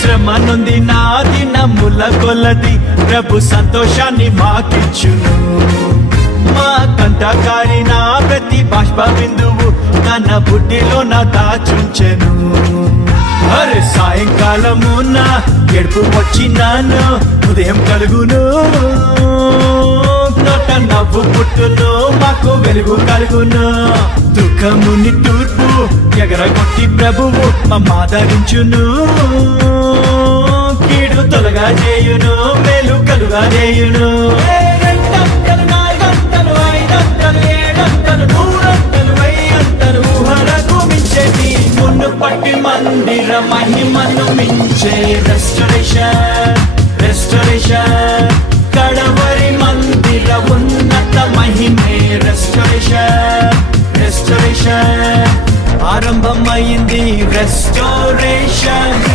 శ్రమ నొంది నా దినముల కొలది ప్రభు సంతోషాన్ని మాకిచ్చును. మా కంటకారి నా ప్రతి బాష్ప బిందువు తన బుడ్డిలో నా దాచుంచెను. అరే సాయంకాలము నా ఎడుపు వచ్చినాను, ఉదయం కలుగును, నోట నవ్వు పుట్టును, మాకు వెలుగు కలుగును. దుఃఖముని తూర్పు ఎగరగొట్టి ప్రభువు మమ్మాదరించును. కీడు తొలగా చేయును, మేలు కలుగా చేయును. 200, 400, 500, 700, 100, 1000 ఊహలకు మించేది మునుపటి మందిర మహిమను మించే రెస్టరేషన్, రెస్టరేషన్. కడవరి మందిర ఉన్నత మహిమే రెస్టరేషన్, రెస్టరేషన్. ఆరంభమైంది రెస్టరేషన్.